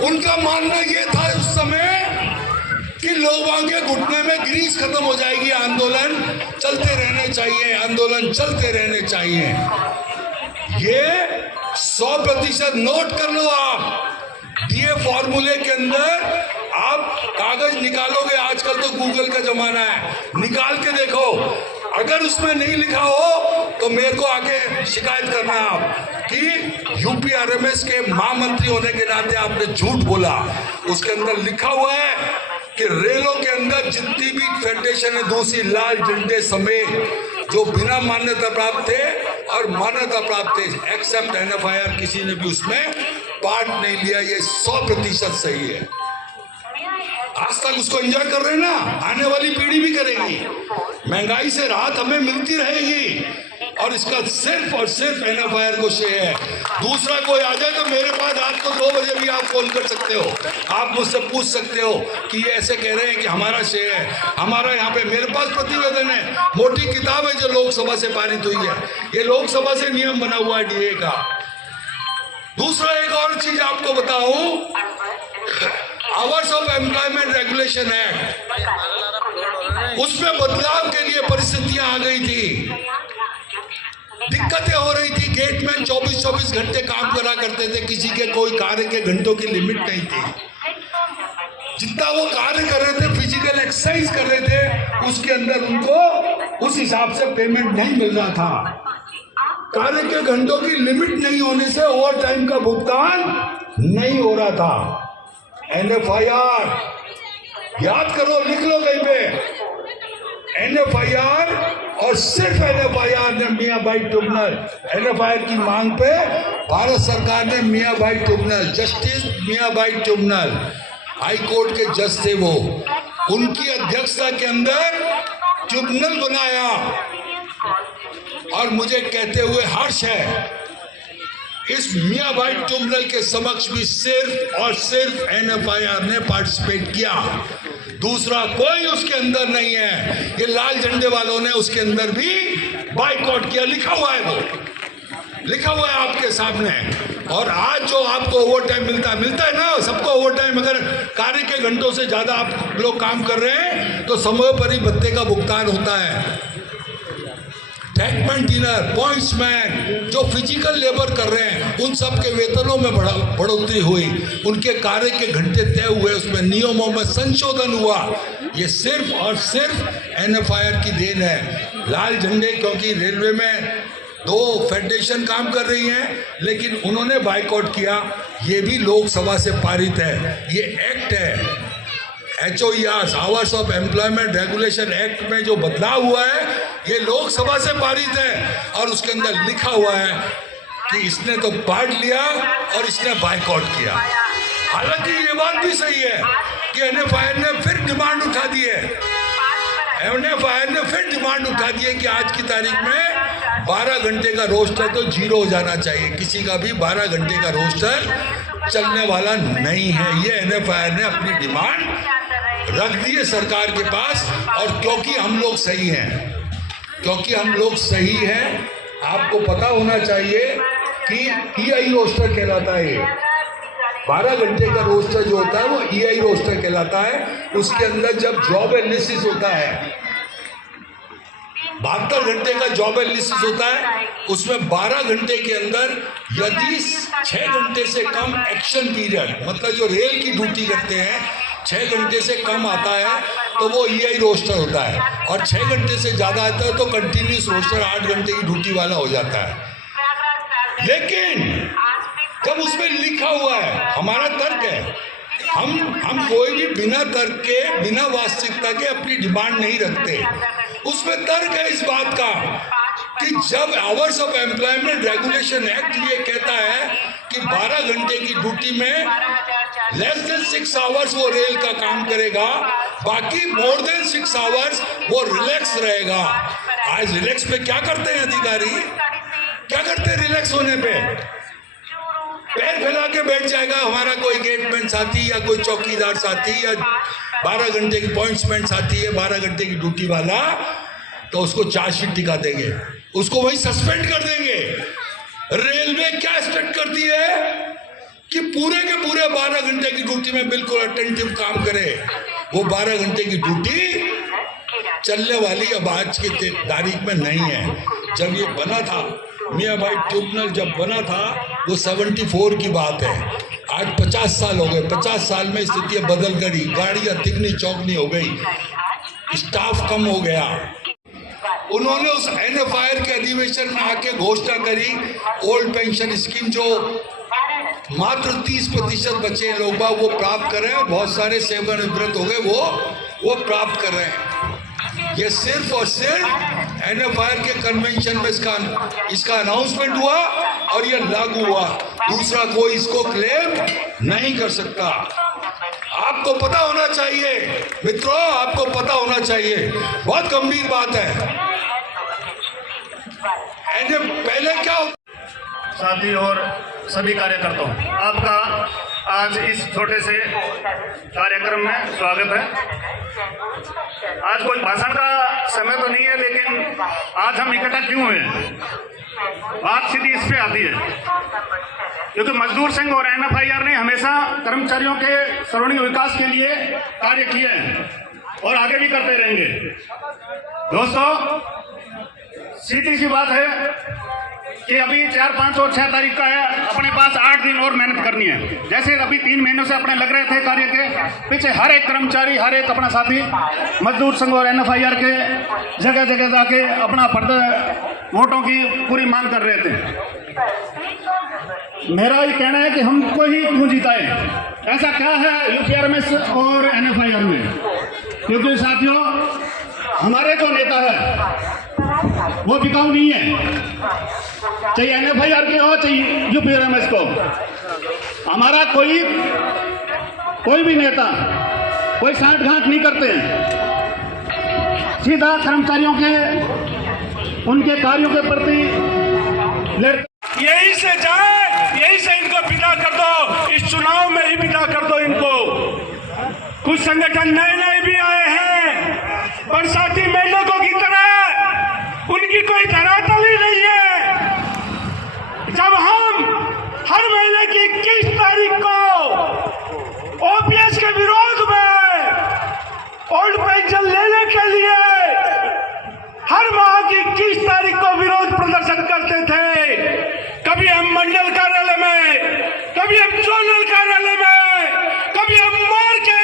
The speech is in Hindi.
उनका मानना ये था उस समय कि लोगों के घुटने में ग्रीस खत्म हो जाएगी, आंदोलन चलते रहने चाहिए, आंदोलन चलते रहने चाहिए। ये 100% नोट कर लो आप। दिए फॉर्मूले के अंदर आप कागज निकालोगे, आजकल तो गूगल का जमाना है, निकाल के देखो, अगर उसमें नहीं लिखा हो तो मेरे को आके शिकायत करना आप कि यूपी आरएमएस के महामंत्री होने के नाते आपने झूठ बोला। उसके अंदर लिखा हुआ है कि रेलों के अंदर जितनी भी फेडरेशन है दूसरी लाल झंडे समेत जो बिना मान्यता प्राप्त थे और मान्यता प्राप्त थे, एक्सेप्ट एनएफआईआर, किसी ने भी उसमें पार्ट नहीं लिया। ये 100% सही है। आज तक उसको एंजॉय कर रहे हैं ना, आने वाली पीढ़ी भी करेगी। महंगाई से राहत हमें मिलती रहेगी और इसका सिर्फ और सिर्फ एनएफआईआर को श्रेय है। दूसरा कोई आ जाए तो मेरे पास रात को 2 बजे भी आप फोन कर सकते हो, आप मुझसे पूछ सकते हो कि ये ऐसे कह रहे हैं कि हमारा श्रेय है, हमारा यहाँ पे, मेरे पास प्रतिवेदन है, मोटी किताब है जो लोकसभा से पारित हुई है, ये लोकसभा से नियम बना हुआ है डीए का। दूसरा एक और चीज आपको बताऊं, hours of employment regulation act, उसमें बदलाव के लिए परिस्थितियां आ गई थी, दिक्कतें हो रही थी। गेटमैन 24-24 घंटे काम करा करते थे, किसी के कोई कार्य के घंटों की लिमिट नहीं थी। जितना वो कार्य कर रहे थे, फिजिकल एक्सरसाइज कर रहे थे, उसके अंदर उनको उस हिसाब से पेमेंट नहीं मिल रहा था। कार्य के घंटों की लिमिट नहीं होने से ओवर टाइम का भुगतान नहीं हो रहा था। एनएफआईआर याद करो, लिख लो कहीं पे, एनएफआईआर और सिर्फ एनएफआईआर ने मियां भाई ट्रिब्यूनल, एनएफआईआर की मांग पे भारत सरकार ने मियां भाई ट्रिब्यूनल, जस्टिस मियां भाई ट्रिब्यूनल, हाई कोर्ट के जज थे वो, उनकी अध्यक्षता के अंदर ट्रिब्यूनल बनाया। और मुझे कहते हुए हर्ष है, इस मियां भाई ट्रिब्यूनल के समक्ष भी सिर्फ और सिर्फ एनएफआईआर ने पार्टिसिपेट किया, दूसरा कोई उसके अंदर नहीं है। ये लाल झंडे वालों ने उसके अंदर भी बाइकआउट किया, लिखा हुआ है, वो लिखा हुआ है आपके सामने। और आज जो आपको ओवर टाइम मिलता है ना, सबको ओवर टाइम, अगर कार्य के घंटों से ज्यादा आप लोग काम कर रहे हैं तो समय पर ही भत्ते का भुगतान होता है। टैगमैन डिनर, पॉइंट्समैन, जो फिजिकल लेबर कर रहे हैं, उन सब के वेतनों में बढ़ोतरी हुई, उनके कार्य के घंटे तय हुए, उसमें नियमों में संशोधन हुआ। ये सिर्फ और सिर्फ एनएफआईआर की देन है। लाल झंडे, क्योंकि रेलवे में 2 फेडरेशन काम कर रही हैं, लेकिन उन्होंने बाइकआउट किया, ये भी लोकसभा से पारित है। ये एक्ट है, HOER, hours of employment regulation act में जो बदलाव हुआ है, ये लोकसभा से पारित है। और उसके अंदर लिखा हुआ है कि इसने तो पार्ट लिया और इसने बाइकआउट किया। हालांकि ये बात भी सही है कि एनएफआईआर ने फिर डिमांड उठा दी है, एनएफआईआर ने फिर डिमांड उठा दी है कि आज की तारीख में 12 घंटे का रोस्टर तो 0 हो जाना चाहिए, किसी का भी 12 घंटे का रोस्टर चलने वाला नहीं है। ये एनएफआईआर ने अपनी डिमांड रख दी है सरकार के पास। और क्योंकि हम लोग सही हैं, क्योंकि हम लोग सही हैं, आपको पता होना चाहिए कि EI रोस्टर कहलाता है। 12 घंटे का रोस्टर जो होता है वो EI रोस्टर कहलाता है। उसके अंदर जब जॉब एनालिसिस होता है, 72 घंटे का जॉब एनालिसिस होता है, उसमें 12 घंटे के अंदर यदि 6 घंटे से कम एक्शन पीरियड, मतलब जो रेल की ड्यूटी करते हैं, 6 घंटे से कम आता है तो वो EI रोस्टर होता है, और 6 घंटे से ज्यादा आता है तो कंटिन्यूस रोस्टर 8 घंटे की ड्यूटी वाला हो जाता है। लेकिन जब उसमें लिखा हुआ है, हमारा तर्क है, हम कोई भी बिना तर्क के, बिना वास्तविकता के अपनी डिमांड नहीं रखते। उसमें तर्क है इस बात का कि जब hours of employment regulation act ये कहता है कि 12 घंटे की ड्यूटी में लेस देन 6 आवर्स वो रेल का काम करेगा, बाकी मोर देन 6 आवर्स वो रिलैक्स रहेगा। आज रिलैक्स पे क्या करते हैं अधिकारी, क्या करते हैं रिलैक्स होने पे? पैर फैला के बैठ जाएगा हमारा कोई गेटमैन साथी या कोई चौकीदार साथी या 12 घंटे की पॉइंट्समैन साथी है, 12 घंटे की ड्यूटी वाला, तो उसको चार्जशीट दिखा देंगे, उसको वही सस्पेंड कर देंगे। रेलवे क्या एक्सपेक्ट करती है कि पूरे के पूरे 12 घंटे की ड्यूटी में बिल्कुल अटेंटिव काम करे। वो 12 घंटे की ड्यूटी चलने वाली अब आज की तारीख में नहीं है। जब ये बना था मियाँ भाई ट्रिब्यूनल जब बना था वो 74 की बात है। आज 50 साल हो गए। 50 साल में स्थितियां बदल गई, गाड़ियां तिगनी चौकनी हो गई, स्टाफ कम हो गया। उन्होंने उस NFIR के अधिवेशन में आके घोषणा करी ओल्ड पेंशन स्कीम जो मात्र 30% बचे लोग बाग वो प्राप्त कर रहे हैं। बहुत सारे सेवानिवृत्त हो गए वो प्राप्त कर रहे हैं। ये सिर्फ और सिर्फ NFIR के कन्वेंशन में इसका अनाउंसमेंट हुआ और ये लागू हुआ। दूसरा कोई इसको क्लेम नहीं कर सकता। आपको पता होना चाहिए मित्रों, आपको पता होना चाहिए, बहुत गंभीर बात है। पहले क्या साथी और सभी कार्यकर्ताओं, आपका आज इस छोटे से कार्यक्रम में स्वागत है। आज कोई भाषण का समय तो नहीं है, लेकिन आज हम इकट्ठा क्यों हुए हैं, बात सीधी इस पे आती है। क्योंकि मजदूर संघ और NFIR ने हमेशा कर्मचारियों के सर्वांगीण विकास के लिए कार्य किए हैं और आगे भी करते रहेंगे। दोस्तों, सीधी सी बात है कि अभी 4, 5 और 6 तारीख का है, अपने पास 8 दिन और मेहनत करनी है। जैसे अभी 3 महीनों से अपने लग रहे थे कार्य के पीछे, हर एक कर्मचारी, हर एक अपना साथी मजदूर संघ और NFIR के जगह जगह जाके अपना फर्द वोटों की पूरी मांग कर रहे थे। मेरा ये कहना है कि हमको ही क्यों जिताए, ऐसा क्या है UPRMS और NFIR में। क्योंकि साथियों, हमारे जो नेता है वो बिकाऊ नहीं है, चाहे NFIR के हो चाहे UPRMS को। हमारा कोई भी नेता कोई सांठ-गांठ नहीं करते हैं, सीधा कर्मचारियों के उनके कार्यों के प्रति यही से जाए, यही से इनको विदा कर दो, इस चुनाव में ही विदा कर दो इनको। कुछ संगठन नए नए भी आए हैं, बरसाती मेंढकों की तरह, उनकी कोई धरातल ही नहीं है। जब हम हर महीने की 21 तारीख को OPS के विरोध में ओल्ड पेंशन लेने के लिए हर माह की 21 तारीख को विरोध प्रदर्शन करते थे, कभी हम मंडल कार्यालय में, कभी हम जोनल कार्यालय में, कभी हम मोर्चे